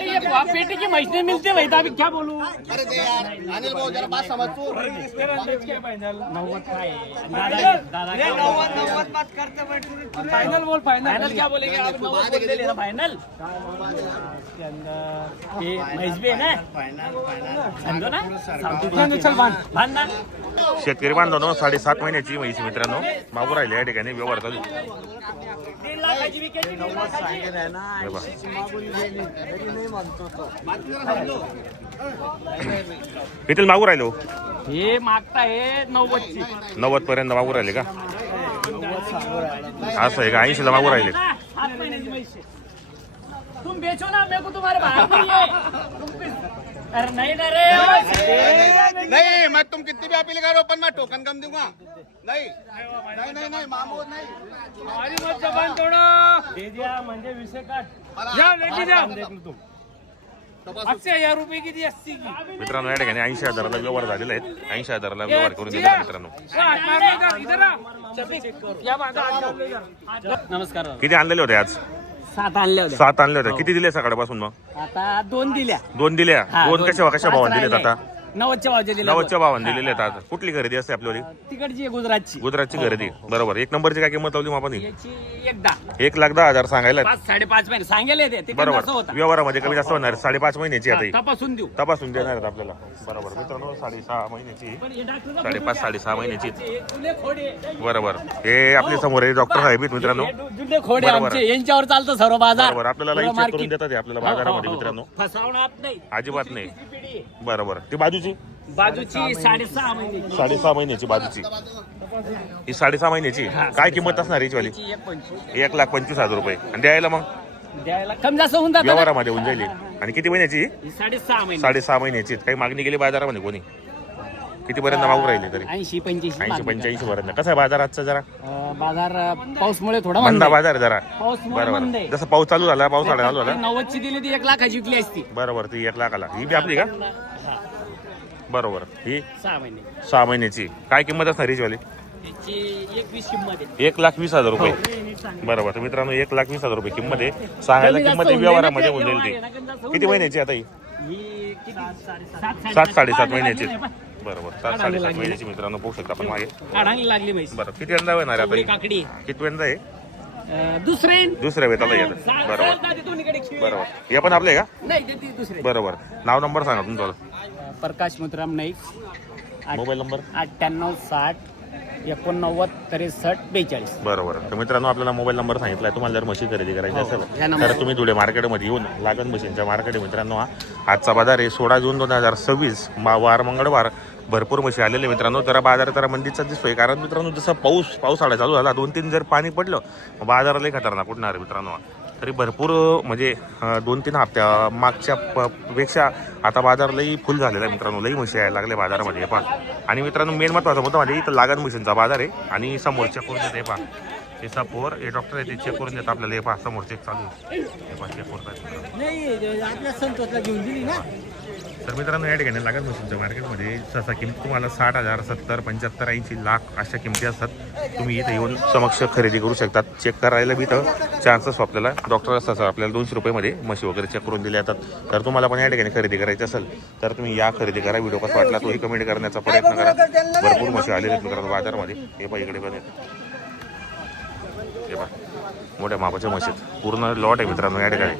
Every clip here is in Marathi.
अरे ये पेटी की म्हैस नहीं मिलती भाई, तो अभी क्या बोलूं? अरे दे यार अनिल भाऊ जरा बात समझ तू. 90 का है दादा ये 90 मत करते बैठ. फाइनल बोल. फाइनल क्या बोलेंगे आप? 90 बोल दे लेना फाइनल. इसके अंदर ये म्हैस भी है ना, समझो ना. चल बांध ना. शेतकरी बांधवांनो 7.5 महिन्याची म्हैस मित्रांनो मागू राहिले या ठिकाणी व्यवहार चालू. 3 लाखाची विकेट. 3 लाखाची. हे बघा. किती मागू राहिलो? हे मागताय 90 ची. 90 पर्यंत मागू राहिले का? असं आहे का? 80 ला मागू राहिले. 7 महीने की म्हैस है. तुम बेचो ना, मेरे को तुम्हारे भाग नहीं है. अरे नहीं ना रे. नहीं मैं तुम कितनी भी अपील करो पर मैं टोकन कम दूंगा. नहीं नहीं नहीं नहीं मामूद नहीं. हमारी मत जबान तोड़ो. दे दिया म्हणजे विषय काट. जाओ लेके जाओ. देख लो तुम. 80,000 रुपये की दी 80 की. मित्रांनो या ठिकाणी 80,000ला व्यवहार झालेले आहेत. 80,000ला व्यवहार करून दिले मित्रांनो. नमस्कार. किती आणलेले होते आज? 7 आणले होते. 7 आणले होते. किती दिले सकाळपासून मग? आता 2 दिल्या. 2 दिल्या. हा, 2 दोन. कशा भावाने दिलेत आता? 90च्या भावचे दिले. 90च्या भावाने दिलेले आहेत आज. कुठली खरेदी असते आपल्याला? तिकडची आहे गुजरातची. गुजरातची खरेदी. बरोबर. 1 नंबरची काय किंमत लावली मग आपण? याची 1,10. 1,10,000 सांगायला. 5-5.5 महिने सांगेल ते. ते बरोबर. कसं होतं? व्यवहारामध्ये कमी जास्त होणार. 5.5 महिन्याची आता ही. तपासून देऊ. तपासून देणार आहेत आपल्याला. बरोबर मित्रांनो 6.5 महिन्याची. पण हे डॉक्टरचा 5.5-6.5 महिन्याची. हे जुले खोडे. बरोबर. हे आपल्या समोर आहे डॉक्टर साहेब आहेत मित्रांनो. हे जुले खोडे बरोबर. आमचे. यांच्यावर चालतं सर्व बाजार. बरोबर. आपल्याला लाईव्ह चेक करून देतात हे आपल्याला बाजारामध्ये हो. मित्रांनो. फसवणार नाही. अजिबात दुसरी, नाही. तिसरी पिढी आहे. बरोबर. ती बाजूची बाजूची 6.5 महिने. 6.5 महिन्याची बाजूची. ही 6.5 महिन्याची. काय किंमत असणार याची वाली? 1,25. 1,25,000 रुपये. आणि द्यायला मग द्यायला कमी जास्त होऊन जातं. व्यवहारामध्ये होऊन जाईल. आणि किती महिन्याची? ही 6.5 महिने. 6.5 महिन्याची. काही मागणी केली बाजारामध्ये कोणी? किती पर्यंत मागू राहिले तरी? 80-85. 80-85 पर्यंत. कसा आहे बाजार आजचा? जरा बाजार पाऊसमुळे थोडा मंदा बाजार आहे जरा. पाऊसमुळे बरोबर. मंद आहे. जसं पाऊस चालू झाला, पावसाळा चालू झाला. 90 ची दिली ती 1 लाखाची विकली असती. बरोबर. ती 1 लाखाला. ही बी आपली का? बरोबर. ही 6 महिने. 6 महिन्याची. काय किंमत असणार हिची वाली? त्याची 21 किंमत आहे. 1,20,000 रुपये. बरोबर. तर मित्रांनो 1,20,000 रुपये किंमत आहे. सांगायला किंमत आहे, व्यवहारामध्ये होऊन जाईल ती. किती महिन्याची आता ही? ही किती? 7-7.5 महिन्याची. बरोबर. 7-7.5 महिन्याची मित्रांनो पाहू शकता आपण मागे. काढायला लागली म्हैस. बरं. किती यंदा येणार आहे आता ही? काकडी. किती यंदा आहे? दुसऱ्या वेताला येतं. बरोबर. बरोबर. हे पण आपले का? नाही ते दुसरे. बरोबर. नाव नंबर सांगा तुमचा. प्रकाश मुद्राम नाईक. Mobile number? 9860 बरोबर. तर मित्रांनो आपल्याला मोबाईल नंबर सांगितलाय. तुम्हाला जर म्हशी खरेदी करायची असेल तर तुम्ही धुळे मार्केटमध्ये येऊन लागण म्हशींच्या मार्केट मित्रांनो हा आजचा बाजार आहे 16 जून 2026 वार मंगळवार. भरपूर म्हशी आलेले मित्रांनो. जरा बाजार जरा मंदीचा दिसतोय कारण मित्रांनो जसं पावसाळा चालू झाला 2-3 जर पाणी पडलं बाजाराला खतरनाक उठणार आहे मित्रांनो. तरी भरपूर म्हणजे 2-3 हप्त्या मागच्या पेक्षा आता बाजार लई फुल झालेला आहे मित्रांनो. लई म्हशी यायला लागले बाजारामध्ये. हे पहा. आणि मित्रांनो मेन महत्त्वाचा मुद्दा म्हणजे इथं लागण म्हशींचा बाजार आहे. आणि समोर चेक करून देते. हे पहा हे सपोर हे डॉक्टर आहे ते चेक करून देतात आपल्याला. हे पहा समोर चेक चालू आहे. हे पहा चेक करतात. आपल्या संतोषला घेऊन दिली ना. तर मित्रांनो या ठिकाणी लागण म्हशींच्या मार्केटमध्ये सहसा किंमत तुम्हाला 60,000, 70, 75, 80 लाख अशा किमती असतात. तुम्ही इथे येऊन समक्ष खरेदी करू शकतात. चेक करायला बी तर चान्सेस आपल्याला डॉक्टर असतात. आपल्याला 200 रुपयेमध्ये म्हशी वगैरे चेक करून दिले जातात. तर तुम्हाला पण या ठिकाणी खरेदी करायची असेल तर तुम्ही या खरेदी करा. व्हिडिओ कसा वाटला तोही कमेंट करण्याचा प्रयत्न करा. भरपूर म्हशी आलेले आहेत मित्रांनो बाजारमध्ये. हे पहा इकडे पण आहेत. हे पहा मोठ्या मापाच्या म्हशी पूर्ण लॉट आहे मित्रांनो या ठिकाणी.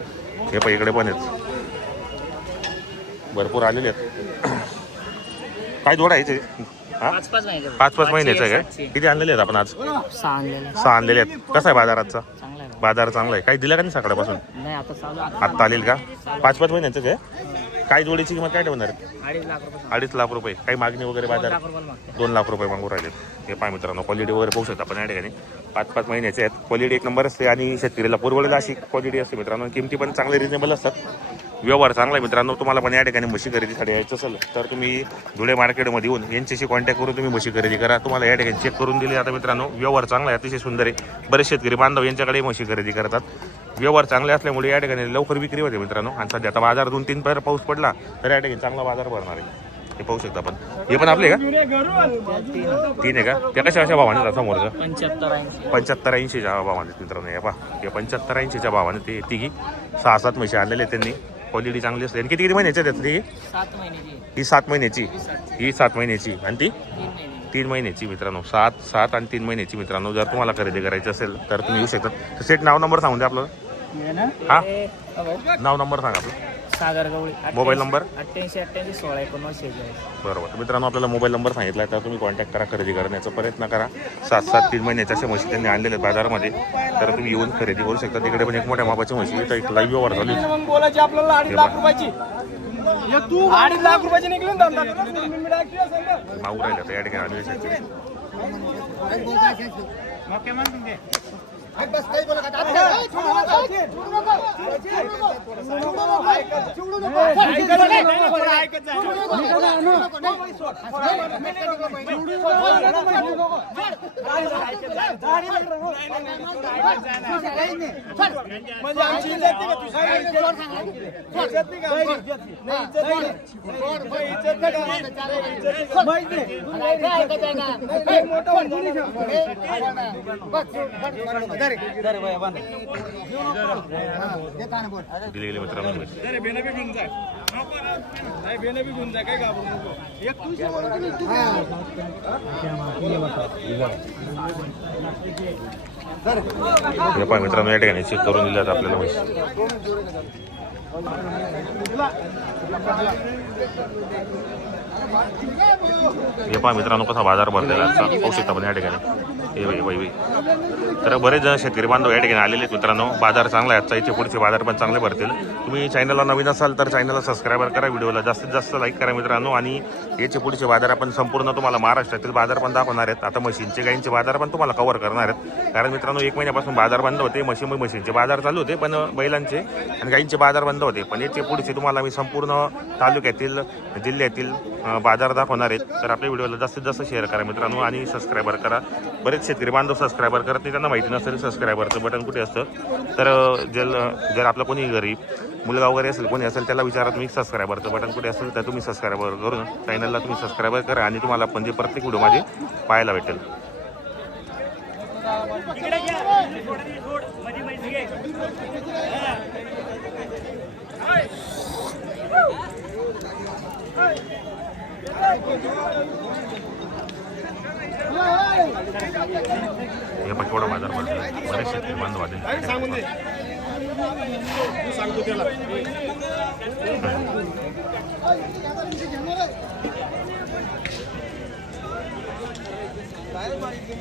हे पहा इकडे पण आहेत. भरपूर आलेले आहेत. काय जोड आहे 5-5 महिन्याचं आहे काय? किती आणलेले आहेत आपण आज? 6 आणलेले आहेत. कसा आहे बाजाराचा? बाजार चांगला आहे. काही दिला का नाही सकाळपासून? आत्ता आलेल का? 5-5 महिन्याचं आहे. काय जोडीची किंमत काय ठेवणार? 2.5 लाख रुपये. काही मागणी वगैरे बाजार 2 लाख रुपये मागू राहिले. हे पाय मित्रांनो क्वालिटी वगैरे पाहू शकता आपण या ठिकाणी. 5-5 महिन्याचे आहेत. क्वालिटी 1 नंबर असते आणि शेतकरीला पुरवलेला अशी क्वालिटी असते मित्रांनो. किमती पण चांगले रिजनेबल असतात. व्यवहार चांगला आहे मित्रांनो. तुम्हाला पण या ठिकाणी म्हशी खरेदीसाठी यायचं असेल तर तुम्ही धुळे मार्केटमध्ये येऊन यांच्याशी कॉन्टॅक्ट करून तुम्ही म्हशी खरेदी करा. तुम्हाला या ठिकाणी चेक करून दिले आता मित्रांनो. व्यवहार चांगला आहे, अतिशय सुंदर आहे. बरेच शेतकरी बांधव यांच्याकडे म्हशी खरेदी करतात. व्यवहार चांगले असल्यामुळे या ठिकाणी लवकर विक्री होते मित्रांनो. आणि सध्या आता बाजार 2-3 पैर पाऊस पडला तर या ठिकाणी चांगला बाजार भरणार आहे. हे पाहू शकता आपण. हे पण आपले का? 3 आहे का? त्या कशा भावाने समोरचं? 75-80 भावाने मित्रांनो. हे पहा हे 75-80च्या भावाने ते तिघी 6-7 म्हशी आणलेले त्यांनी. क्वालिटी चांगली असते. आणि किती किती महिन्याची आहेत ती? 7 महिन्याची. ही 7 महिन्याची, ही 7 महिन्याची आणि ती 3 महिने. 3 महिन्याची मित्रांनो. 7 आणि 3 महिन्याची मित्रांनो. जर तुम्हाला खरेदी करायची असेल तर तुम्ही येऊ शकता. सेट नाव नंबर सांगून द्या आपलं. हा नाव नंबर सांगा आपलं. सागर गवळी. मोबाईल नंबर 88 16 19 बरोबर. तर मित्रांनो आपल्याला मोबाईल नंबर सांगितला तर तुम्ही कॉन्टॅक्ट करा, खरेदी करण्याचा प्रयत्न करा. 7 3 महिन्याच्या अशा म्हशी त्यांनी आणलेल्या आहेत बाजारामध्ये, तर तुम्ही येऊन खरेदी करू शकता. तिकडे पण एक मोठ्या मापाची म्हशी तर एक लाईव्ह व्यवहार झाली. मग बोलायची आपल्याला 2.5 लाख रुपयाची. तू 2.5 लाख रुपयाची निघून धंदा माऊ राहिला तर या ठिकाणी आलेले आहेत. दिलेली मित्रांनो मित्रांनो या ठिकाणी चेक करून दिल्यात आपल्याला म्हशी. हे पहा मित्रांनो कसा बाजार भरलेला पाहू शकता पण या ठिकाणी. हे बाई तर बरेच जण शेतकरी बांधव या ठिकाणी आलेले आहेत मित्रांनो. बाजार चांगला आहे आजचा. इथे पुढचे बाजार पण चांगले भरतील. तुम्ही चॅनलला नवीन असाल तर चॅनलला सबस्क्राईब करा, व्हिडिओला जास्तीत जास्त लाईक करा मित्रांनो. आणि याचे पुढचे बाजार आपण संपूर्ण तुम्हाला महाराष्ट्रातील बाजार पण दाखवणार आहेत. आता म्हशींचे गाईंचे बाजार पण तुम्हाला कव्हर करणार आहेत. कारण मित्रांनो 1 महिन्यापासून बाजार बंद होते. म्हशींचे बाजार चालू होते पण बैलांचे आणि गाईंचे बाजार बंद होते. पण याचे पुढचे तुम्हाला मी संपूर्ण तालुक्यातील जिल्ह्यातील बाजार दाखवणार आहेत. तर आपल्या व्हिडिओला जास्तीत जास्त शेअर करा मित्रांनो आणि सबस्क्राईबर करा. बरेच शेतकरी बांधव सबस्क्राईबर करत नाही, त्यांना माहिती नसेल सबस्क्रायबरचं बटन कुठे असतं. तर जर आपलं कोणी घरी मुलगा वगैरे असेल कोणी असेल त्याला विचारा तुम्ही सबस्क्रायबरचं बटन कुठे असेल तर तुम्ही सबस्क्रायबर करून चॅनलला तुम्ही सबस्क्राईबर करा आणि तुम्हाला म्हणजे प्रत्येक व्हिडिओ माझे पाहायला भेटेल. हे पटवडा बाजार भरला. बरेच शेतकरी बांधव आले. सांगतो त्याला काय माहिती